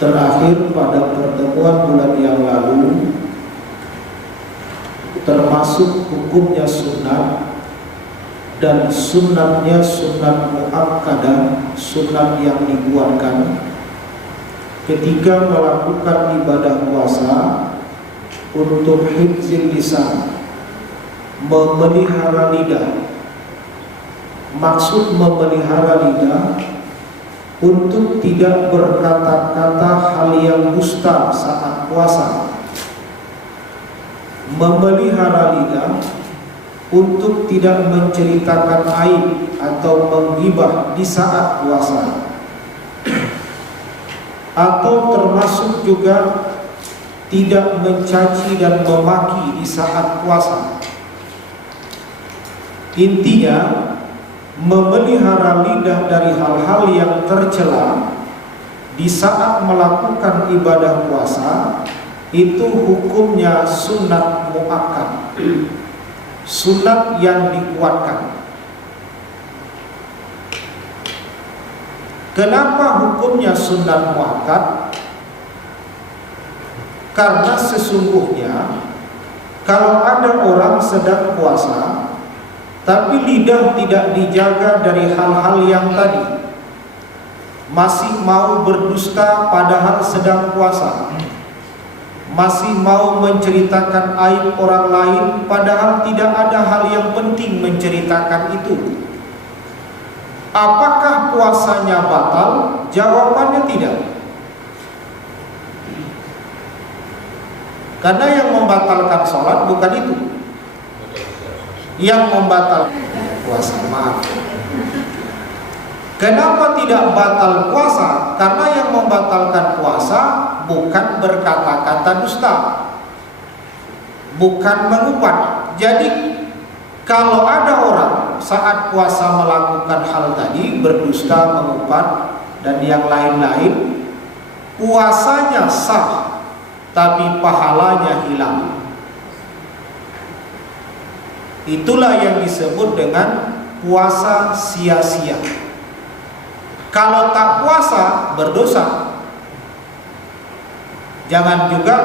Terakhir pada pertemuan bulan yang lalu, termasuk hukumnya sunat dan sunatnya sunat muakkadah, sunat yang dikuatkan ketika melakukan ibadah puasa untuk hifzil lisan, memelihara lidah. Maksud memelihara lidah untuk tidak berkata-kata hal yang dusta saat puasa, memelihara lidah untuk tidak menceritakan aib atau menggibah di saat puasa, atau termasuk juga tidak mencaci dan memaki di saat puasa. Intinya, memelihara lidah dari hal-hal yang tercela di saat melakukan ibadah puasa itu hukumnya sunat muakkad, sunat yang dikuatkan. Kenapa hukumnya sunat muakkad? Karena sesungguhnya kalau ada orang sedang puasa tapi lidah tidak dijaga dari hal-hal yang tadi, masih mau berdusta padahal sedang puasa, masih mau menceritakan aib orang lain padahal tidak ada hal yang penting menceritakan itu, apakah puasanya batal? Jawabannya tidak. Karena yang membatalkan sholat bukan itu. Yang membatalkan puasa, maaf. Kenapa tidak batal puasa? Karena yang membatalkan puasa bukan berkata-kata dusta, bukan mengupat. Jadi kalau ada orang saat puasa melakukan hal tadi, berdusta, mengupat, dan yang lain-lain, puasanya sah, tapi pahalanya hilang. Itulah yang disebut dengan puasa sia-sia. Kalau tak puasa, berdosa. Jangan juga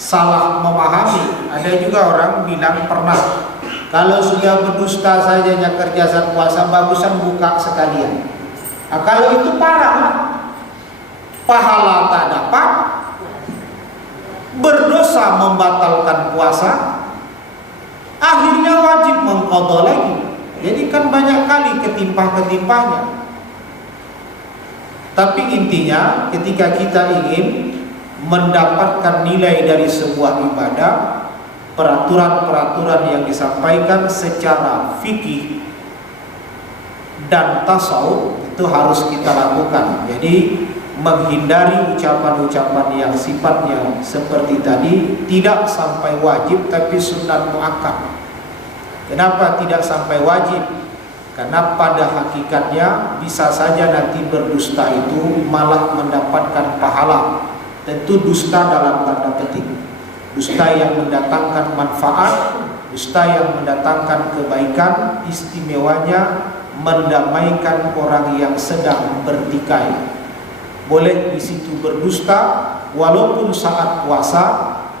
salah memahami. Ada juga orang bilang pernah, kalau sudah berdusta saja yang kerja saat puasa, bagusan buka sekalian. Nah, kalau itu parah, pahala tak dapat, berdosa membatalkan puasa, akhirnya wajib mengqadha lagi. Jadi kan banyak kali ketimpah-ketimpahnya. Tapi intinya ketika kita ingin mendapatkan nilai dari sebuah ibadah, peraturan-peraturan yang disampaikan secara fikih dan tasawuf itu harus kita lakukan. Jadi menghindari ucapan-ucapan yang sifatnya seperti tadi, tidak sampai wajib tapi sunat muakkad. Kenapa tidak sampai wajib? Karena pada hakikatnya bisa saja nanti berdusta itu malah mendapatkan pahala. Tentu dusta dalam tanda petik, dusta yang mendatangkan manfaat, dusta yang mendatangkan kebaikan, istimewanya mendamaikan orang yang sedang bertikai. Boleh di situ berdusta walaupun saat puasa,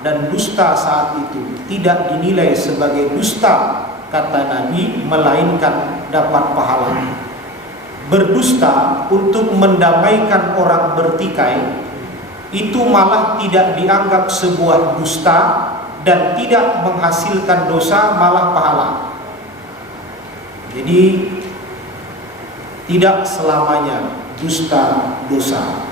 dan dusta saat itu tidak dinilai sebagai dusta kata Nabi, melainkan dapat pahala. Berdusta untuk mendamaikan orang bertikai itu malah tidak dianggap sebuah dusta dan tidak menghasilkan dosa, malah pahala. Jadi tidak selamanya dusta dosa.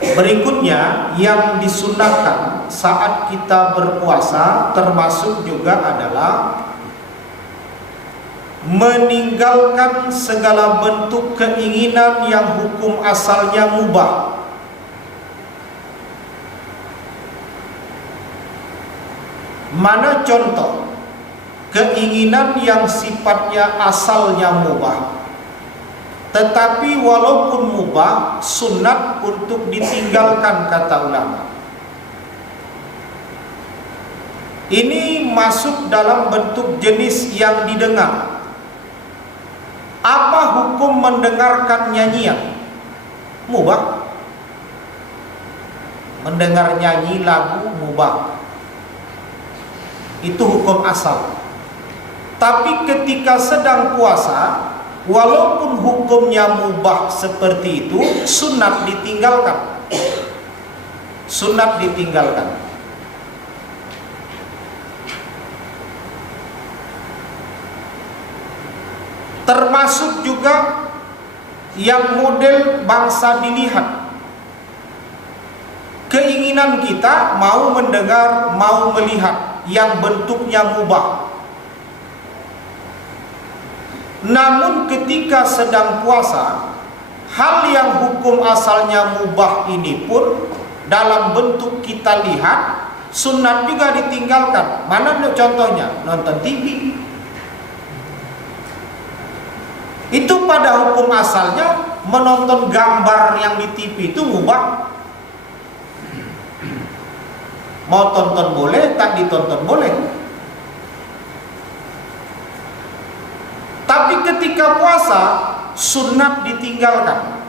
Berikutnya yang disunahkan saat kita berpuasa termasuk juga adalah meninggalkan segala bentuk keinginan yang hukum asalnya mubah. Mana contoh keinginan yang sifatnya asalnya mubah, tetapi walaupun mubah, sunat untuk ditinggalkan kata ulama. Ini masuk dalam bentuk jenis yang didengar. Apa hukum mendengarkan nyanyian? Mubah. mendengar nyanyi lagu mubah. Itu hukum asal. Tapi ketika sedang puasa, walaupun hukumnya mubah seperti itu, sunat ditinggalkan. Sunat ditinggalkan. Termasuk juga yang model bangsa dilihat. Keinginan kita mau mendengar, mau melihat yang bentuknya mubah. Namun ketika sedang puasa, hal yang hukum asalnya mubah ini pun dalam bentuk kita lihat, sunat juga ditinggalkan. Mana contohnya? Nonton TV. Itu pada hukum asalnya menonton gambar yang di TV itu mubah. Mau tonton boleh, tak ditonton boleh. Tapi ketika puasa, sunat ditinggalkan.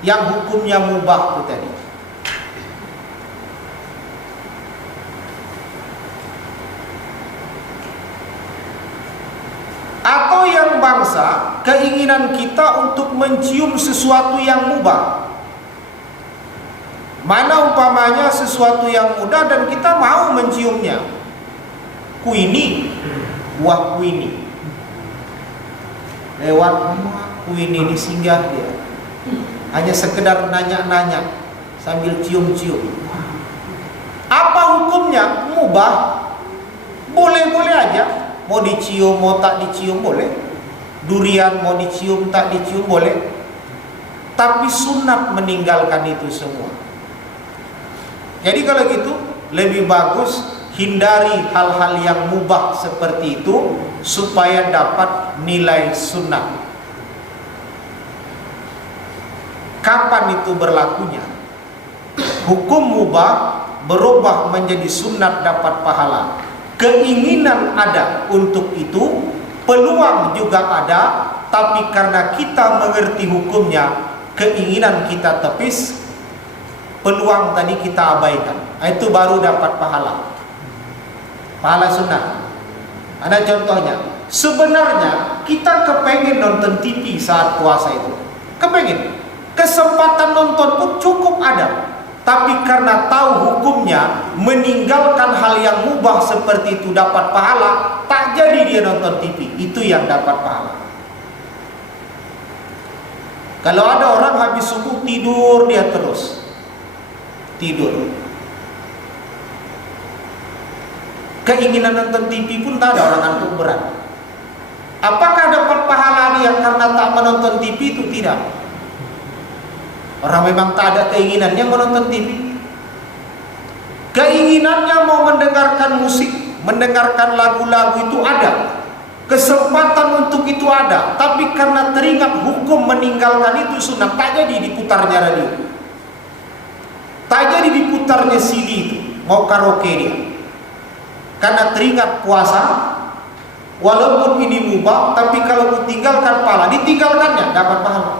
Yang hukumnya mubah itu tadi. Atau yang bangsa, keinginan kita untuk mencium sesuatu yang mubah. Mana umpamanya sesuatu yang mudah dan kita mau menciumnya. Kuini, buah kuini. Lewat kuini ini singgah dia. Hanya sekedar nanya-nanya sambil cium-cium. Apa hukumnya? Mubah. Boleh-boleh aja. Mau dicium, mau tak dicium boleh. Durian mau dicium, tak dicium boleh. Tapi sunat meninggalkan itu semua. Jadi kalau gitu lebih bagus hindari hal-hal yang mubah seperti itu supaya dapat nilai sunnah. Kapan itu berlakunya? Hukum mubah berubah menjadi sunnah dapat pahala. Keinginan ada untuk itu, peluang juga ada, tapi karena kita mengerti hukumnya, keinginan kita tepis, peluang tadi kita abaikan. Itu baru dapat pahala. Pahala sunnah. Ada contohnya. Sebenarnya kita kepengen nonton TV saat puasa itu. Kepengen. Kesempatan nonton pun cukup ada. Tapi karena tahu hukumnya, meninggalkan hal yang mubah seperti itu dapat pahala, tak jadi dia nonton TV. Itu yang dapat pahala. Kalau ada orang habis subuh tidur dia terus. Tidur. Keinginan nonton TV pun tak ada, orang ngantuk berat. Apakah dapat pahala dia karena tak menonton TV? Itu tidak. Orang memang tak ada keinginannya menonton TV. Keinginannya mau mendengarkan musik, mendengarkan lagu-lagu itu ada. Kesempatan untuk itu ada. Tapi karena teringat hukum meninggalkan itu sunnah, tak jadi diputarnya radio. Tak jadi diputarnya CD itu, mau karaoke dia. Karena teringat puasa, walaupun ini mubah, tapi kalau ditinggalkan pahala, ditinggalkannya dapat pahala.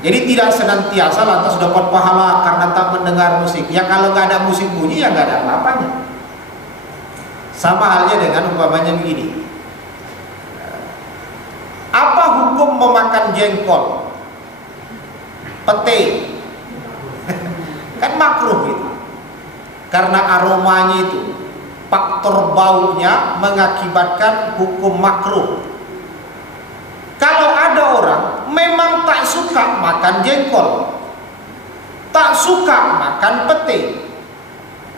Jadi tidak senantiasa lantas dapat pahala karena tak mendengar musik. Ya kalau nggak ada musik bunyi ya nggak ada apa-apanya. Sama halnya dengan umpamanya begini. Apa hukum memakan jengkol? Pete. Kan makruh itu. Karena aromanya itu, faktor baunya mengakibatkan hukum makruh. Kalau ada orang memang tak suka makan jengkol, tak suka makan pete,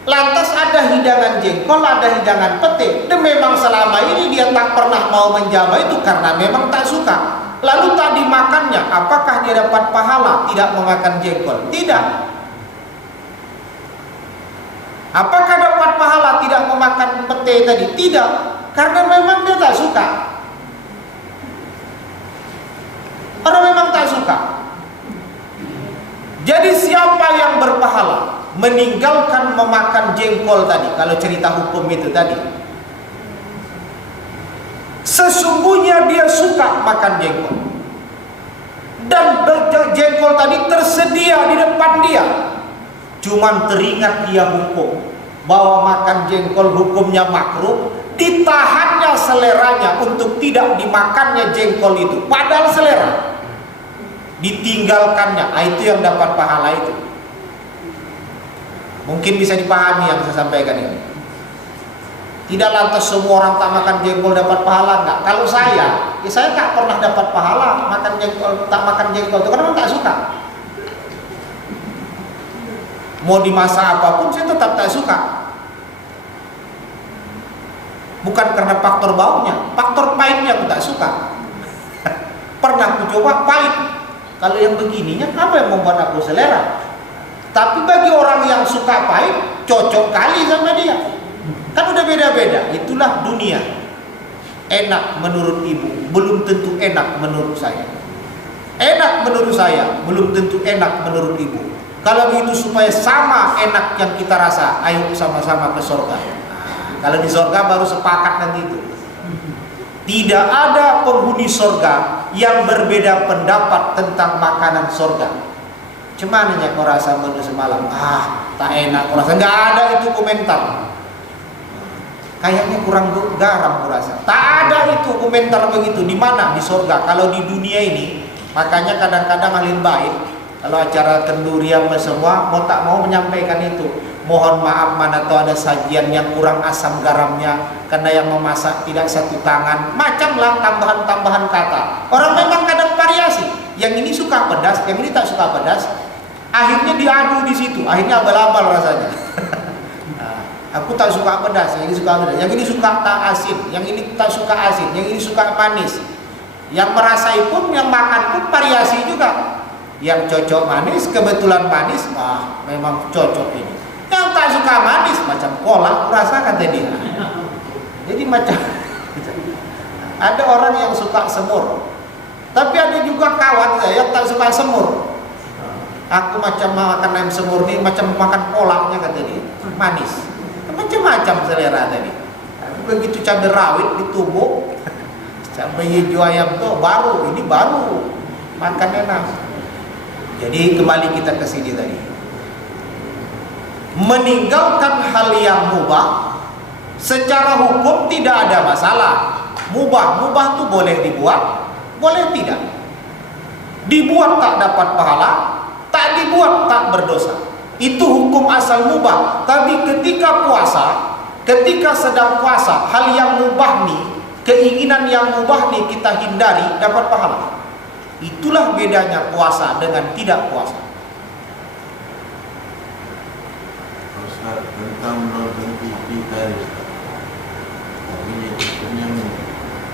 lantas ada hidangan jengkol, ada hidangan pete, dan memang selama ini dia tak pernah mau menjamah itu karena memang tak suka. Lalu tak dimakannya, apakah dia dapat pahala tidak memakan jengkol? Tidak. Apakah dapat pahala tidak memakan pete tadi? Tidak, karena memang dia tak suka. Orang memang tak suka. Jadi siapa yang berpahala? Meninggalkan memakan jengkol tadi. Kalau cerita hukum itu tadi, sesungguhnya dia suka makan jengkol, dan jengkol tadi tersedia di depan dia. cuman teringat dia hukum bahwa makan jengkol hukumnya makruh, ditahannya seleranya untuk tidak dimakannya jengkol itu, padahal selera, ditinggalkannya. Itu yang dapat pahala itu. Mungkin bisa dipahami yang saya sampaikan ini. Tidak lantas semua orang tak makan jengkol dapat pahala, enggak. Kalau saya tak pernah dapat pahala makan jengkol, tak makan jengkol itu karena tak suka. Mau dimasak apapun saya tetap tak suka. Bukan karena faktor baunya, faktor pahitnya aku tak suka. Pernah aku coba pahit. Kalau yang begininya apa yang membuat aku selera? Tapi bagi orang yang suka pahit, cocok kali sama dia. Kan udah beda-beda. Itulah dunia. Enak menurut ibu, belum tentu enak menurut saya. Enak menurut saya, belum tentu enak menurut ibu. Kalau begitu supaya sama enak yang kita rasa, ayo sama-sama ke surga. Kalau di surga baru sepakat nanti itu. Tidak ada penghuni surga yang berbeda pendapat tentang makanan surga. Cuman ya kau rasa menu semalam, tak enak, kau rasa nggak ada itu komentar. Kayaknya kurang garam kau rasa. Tak ada itu komentar begitu. Di mana? Di surga. Kalau di dunia ini, makanya kadang-kadang ahli bait kalau acara kendurian semua mau menyampaikan itu, mohon maaf mana tahu ada sajian yang kurang asam garamnya karena yang memasak tidak satu tangan, macamlah tambahan-tambahan kata. Orang memang kadang variasi, yang ini suka pedas, yang ini tak suka pedas, akhirnya diadu di situ, akhirnya abal-abal rasanya. Aku tak suka pedas, yang ini suka pedas, yang ini suka tak asin, yang ini tak suka asin, yang ini suka manis. Yang merasai pun, yang makan pun variasi juga. Yang cocok manis, kebetulan manis, memang cocok ini. Yang tak suka manis, macam kolak, rasa kata dia. Jadi macam ada orang yang suka semur, tapi ada juga kawan saya yang tak suka semur. Aku macam makan ayam semur ini, macam makan kolaknya kata dia, manis. Macam-macam selera tadi. Begitu cabai rawit ditumbuk, cabai hijau ayam tuh baru, ini baru makan enak. Jadi kembali kita ke sini tadi. Meninggalkan hal yang mubah secara hukum tidak ada masalah. Mubah tuh boleh dibuat, boleh tidak. Dibuat tak dapat pahala, tak dibuat tak berdosa. Itu hukum asal mubah. Tapi ketika puasa, ketika sedang puasa, hal yang mubah nih, keinginan yang mubah nih kita hindari, dapat pahala. Itulah bedanya puasa dengan tidak puasa. Ustaz, tentang menonton TV tadi, yang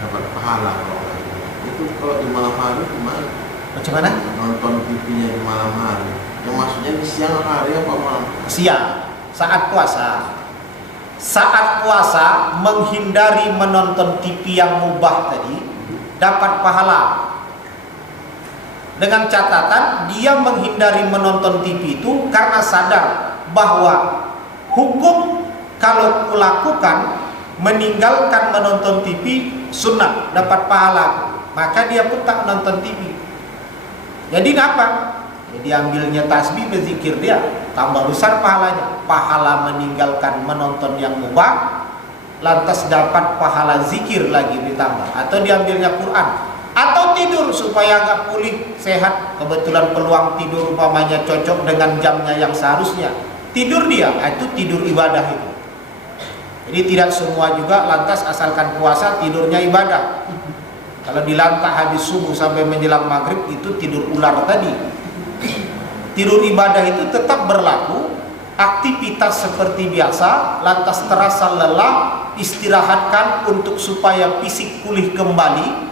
dapat pahala. Itu kalau di malam hari gimana? Macam mana? Nonton TV-nya di malam hari. Yang maksudnya di siang hari apa malam? Siang, saat puasa. Saat puasa menghindari menonton TV yang mubah tadi, dapat pahala. Dengan catatan dia menghindari menonton TV itu karena sadar bahwa hukum kalau kulakukan meninggalkan menonton TV sunnah, dapat pahala, maka dia pun tak nonton TV. Jadi apa? Jadi ambilnya tasbih, berzikir dia, tambah besar pahalanya. Pahala meninggalkan menonton yang mubah, lantas dapat pahala zikir lagi ditambah. Atau diambilnya Quran, atau tidur supaya agak pulih, sehat. Kebetulan peluang tidur umpamanya cocok dengan jamnya yang seharusnya, tidur dia, itu tidur ibadah itu. Jadi tidak semua juga lantas asalkan puasa tidurnya ibadah. Kalau dilantah habis subuh sampai menjelang maghrib itu tidur ular tadi. Tidur ibadah itu tetap berlaku, aktivitas seperti biasa, lantas terasa lelah, istirahatkan untuk supaya fisik pulih kembali.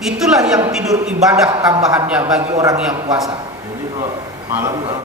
Itulah yang tidur ibadah tambahannya bagi orang yang puasa. Jadi kalau malam